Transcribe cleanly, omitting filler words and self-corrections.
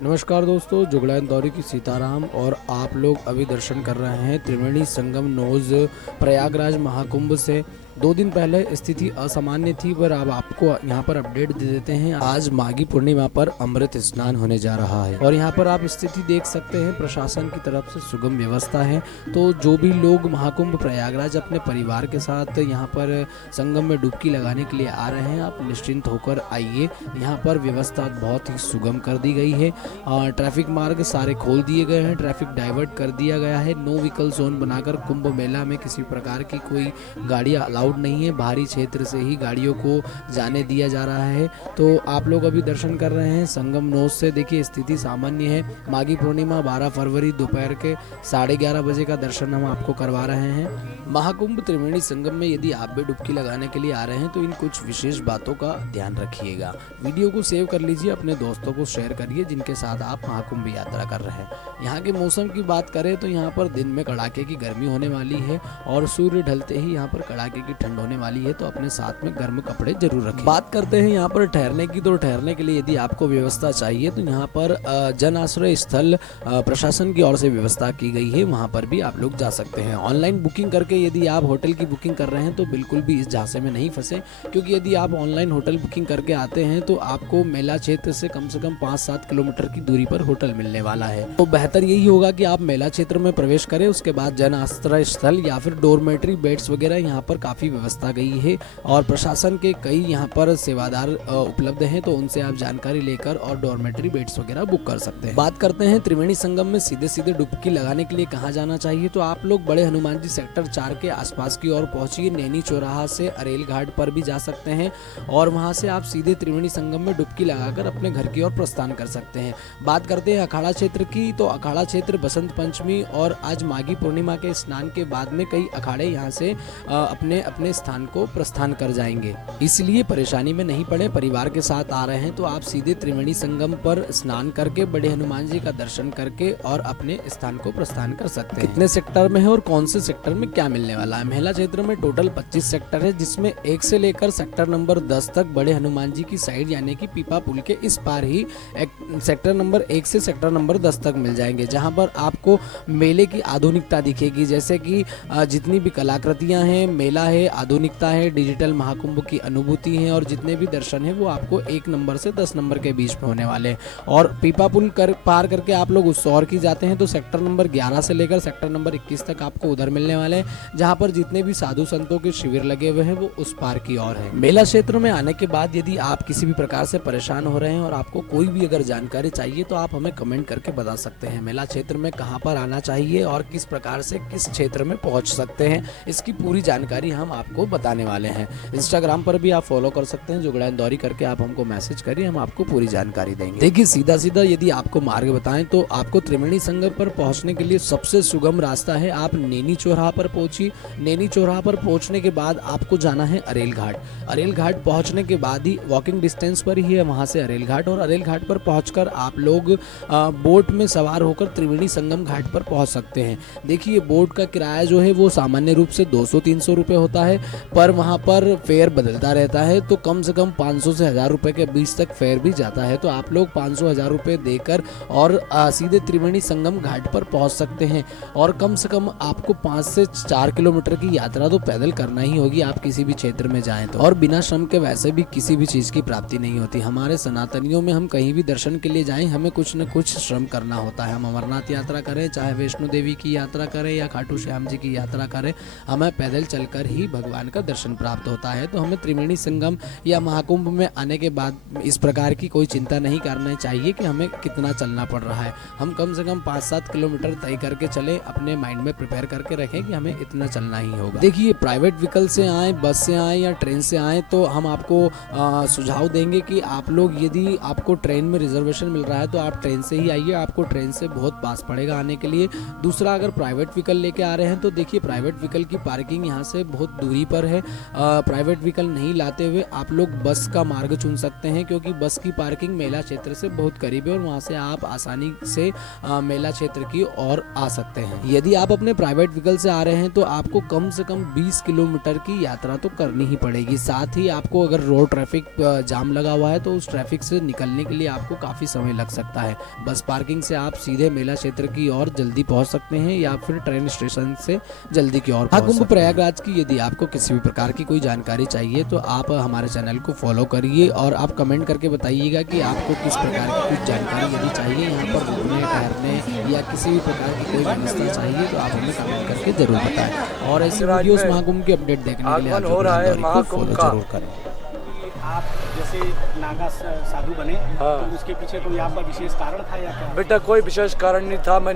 नमस्कार दोस्तों, जुगड़ा इंदौरी की सीताराम और आप लोग अभी दर्शन कर रहे हैं त्रिवेणी संगम नोज प्रयागराज महाकुंभ से। 2 दिन पहले स्थिति असामान्य थी, पर अब आपको यहाँ पर अपडेट दे देते हैं। आज माघी पूर्णिमा पर अमृत स्नान होने जा रहा है और यहाँ पर आप स्थिति देख सकते हैं। प्रशासन की तरफ से सुगम व्यवस्था है, तो जो भी लोग महाकुंभ प्रयागराज अपने परिवार के साथ यहाँ पर संगम में डुबकी लगाने के लिए आ रहे हैं, आप निश्चिंत होकर आइए। यहाँ पर व्यवस्था बहुत ही सुगम कर दी गई है। ट्रैफिक मार्ग सारे खोल दिए गए हैं, ट्रैफिक डाइवर्ट कर दिया गया है। नो व्हीकल जोन बनाकर कुंभ मेला में किसी प्रकार की कोई गाड़ियाँ अलाउड नहीं है, बाहरी क्षेत्र से ही गाड़ियों को जाने दिया जा रहा है। तो आप लोग अभी दर्शन कर रहे हैं संगम नोज से। देखिए स्थिति सामान्य है। माघी पूर्णिमा 12 फरवरी दोपहर के 11:30 बजे का दर्शन हम आपको करवा रहे हैं। महाकुंभ त्रिवेणी संगम में यदि आप भी डुबकी लगाने के लिए आ रहे हैं तो इन कुछ विशेष बातों का ध्यान रखिएगा। वीडियो को सेव कर लीजिए, अपने दोस्तों को शेयर करिए जिनके साथ आप महाकुंभ यात्रा कर रहे हैं। यहाँ के मौसम की बात करें तो यहाँ पर दिन में कड़ाके की गर्मी होने वाली है और सूर्य ढलते ही यहाँ पर कड़ाके की ठंड होने वाली है, तो अपने साथ में गर्म कपड़े जरूर रखें। बात करते हैं यहाँ पर ठहरने की, तो ठहरने के लिए यदि आपको व्यवस्था चाहिए तो यहाँ पर जन आश्रय स्थल प्रशासन की ओर से व्यवस्था की गई है, वहाँ पर भी आप लोग जा सकते हैं। ऑनलाइन बुकिंग करके यदि आप होटल की बुकिंग कर रहे हैं तो बिल्कुल भी इस झांसे में नहीं फंसे, क्योंकि यदि आप ऑनलाइन होटल बुकिंग करके आते हैं तो आपको मेला क्षेत्र से कम 5-7 किलोमीटर की दूरी पर होटल मिलने वाला है। तो बेहतर यही होगा कि आप मेला क्षेत्र में प्रवेश करें, उसके बाद जन आश्रय स्थल या फिर डोरमेट्री बेड्स वगैरह यहाँ पर काफी व्यवस्था गई है और प्रशासन के कई यहाँ पर सेवादार उपलब्ध हैं, तो उनसे आप जानकारी लेकर और डोरमेट्री बेड्स वगैरह बुक कर सकते हैं। बात करते हैं त्रिवेणी संगम में सीधे डुबकी लगाने के लिए कहाँ जाना चाहिए, तो आप लोग बड़े हनुमान जी सेक्टर 4 के आसपास की ओर पहुंचिए। नैनी चौराहा से अरेल घाट पर भी जा सकते हैं और वहां से आप सीधे त्रिवेणी संगम में डुबकी लगाकर अपने घर की ओर प्रस्थान कर सकते हैं। बात करते हैं अखाड़ा क्षेत्र की, तो अखाड़ा क्षेत्र बसंत पंचमी और आज माघी पूर्णिमा के स्नान के बाद में कई अखाड़े यहाँ से अपने अपने स्थान को प्रस्थान कर जाएंगे, इसलिए परेशानी में नहीं पड़े। परिवार के साथ आ रहे हैं तो आप सीधे त्रिवेणी संगम पर स्नान करके बड़े हनुमान जी का दर्शन करके और अपने स्थान को प्रस्थान कर सकते हैं। कितने सेक्टर में है और कौन से सेक्टर में क्या मिलने वाला है? महिला क्षेत्र में टोटल 25 सेक्टर है, जिसमें 1 से लेकर सेक्टर नंबर 10 तक बड़े हनुमान जी की साइड यानी कि पीपा पुल के इस पार ही सेक्टर नंबर 1 से सेक्टर नंबर 10 तक मिल जाएंगे, जहां पर आपको मेले की आधुनिकता दिखेगी। जैसे कि जितनी भी कलाकृतियां हैं, मेला है, आधुनिकता है, डिजिटल महाकुंभ की अनुभूति है और जितने भी दर्शन है वो आपको 1 नंबर से 10 नंबर के बीच में होने वाले हैं। और पीपा पुल पार करके आप लोग उस और की जाते हैं तो सेक्टर नंबर 11 से लेकर सेक्टर नंबर 21 तक आपको उधर मिलने वाले हैं, जहां पर जितने भी साधु संतों के शिविर लगे हुए हैं वो उस पार की ओर है। मेला क्षेत्र में आने के बाद यदि आप किसी भी प्रकार से परेशान हो रहे हैं और आपको कोई भी अगर जानकारी चाहिए तो आप हमें कमेंट करके बता सकते हैं। मेला क्षेत्र में कहां पर आना चाहिए और किस प्रकार से किस क्षेत्र में पहुंच सकते हैं, इसकी पूरी जानकारी हम आपको बताने वाले हैं। इंस्टाग्राम पर भी आप फॉलो कर सकते हैं, जुगड़ा इंदौरी करके आप हमको मैसेज करिए, हम आपको पूरी जानकारी देंगे। देखिए सीधा यदि आपको मार्ग बताएं तो आपको त्रिवेणी संगम पर पहुंचने के लिए सबसे सुगम रास्ता है, आप नैनी चौराहा पर पहुंचिए। नैनी चौराहा पर पहुंचने के बाद आपको जाना है अरेल घाट। अरेल घाट पहुंचने के बाद ही वॉकिंग डिस्टेंस पर ही है वहां से अरेल घाट, और अरेल घाट पर पहुंचकर आप लोग बोट में सवार होकर त्रिवेणी संगम घाट पर पहुंच सकते हैं। देखिए बोट का किराया जो है वो सामान्य रूप से 200-300 रुपये होता है, पर वहां पर फेयर बदलता रहता है, तो कम से कम 500 से 1000 रुपये के बीच तक फेयर भी जाता है। तो आप लोग 500-1000 रुपये देकर और सीधे त्रिवेणी संगम घाट पर पहुंच सकते हैं। और कम से कम आपको 5 से 4 किलोमीटर की यात्रा तो पैदल करना ही होगी, आप किसी भी क्षेत्र में जाएं तो। और बिना श्रम के वैसे भी किसी भी चीज़ की प्राप्ति नहीं होती। हमारे सनातनियों में हम कहीं भी दर्शन के लिए जाएं, हमें कुछ न कुछ श्रम करना होता है। हम अमरनाथ यात्रा करें, चाहे वैष्णो देवी की यात्रा करें या खाटू श्याम जी की यात्रा करें, हमें पैदल चलकर ही भगवान का दर्शन प्राप्त होता है। तो हमें त्रिवेणी संगम या महाकुंभ में आने के बाद इस प्रकार की कोई चिंता नहीं करना चाहिए कि हमें कितना चलना पड़ रहा है। हम कम से कम 5-7 किलोमीटर तय करके चले, अपने माइंड में प्रिपेयर करके रखें कि हमें इतना चलना ही होगा। देखिए प्राइवेट व्हीकल से आए, बस से आए या ट्रेन से आए तो हम आपको सुझाव देंगे कि आप लोग यदि आपको ट्रेन में रिजर्वेशन मिल रहा है तो आप ट्रेन से ही आइए, आपको ट्रेन से बहुत पास पड़ेगा आने के लिए। दूसरा, अगर प्राइवेट व्हीकल लेके आ रहे हैं तो देखिए प्राइवेट व्हीकल की पार्किंग यहाँ से बहुत दूरी पर है। प्राइवेट व्हीकल नहीं लाते हुए आप लोग बस का मार्ग चुन सकते हैं, क्योंकि बस की पार्किंग मेला क्षेत्र से बहुत करीब है और वहाँ से आप आसानी से मेला क्षेत्र की ओर आ सकते हैं। यदि आप अपने प्राइवेट व्हीकल से आ रहे हैं तो आपको कम से कम 20 किलोमीटर की यात्रा तो करनी ही पड़ेगी। साथ ही आपको अगर रोड ट्रैफिक जाम लगा हुआ है तो उस ट्रैफिक से निकलने के लिए आपको काफ़ी समय लग सकता है। बस पार्किंग से आप सीधे मेला क्षेत्र की ओर जल्दी पहुंच सकते हैं या फिर ट्रेन स्टेशन से जल्दी की ओर। महाकुंभ प्रयागराज की यदि आपको किसी भी प्रकार की कोई जानकारी चाहिए तो आप हमारे चैनल को फॉलो करिए और आप कमेंट करके बताइएगा कि आपको किस प्रकार की कुछ जानकारी यदि चाहिए, यहाँ पर रुकने ठहरने या किसी भी प्रकार की कोई व्यवस्था चाहिए तो आप हमें कमेंट करके जरूर बताएं। और ऐसे वीडियोस महाकुंभ के अपडेट देखने के लिए आप को फॉलो जरूर करें। आप जैसे नागा साधु बने तो उसके पीछे कोई आपका विशेष कारण था या क्या? बेटा कोई विशेष कारण नहीं था। मैं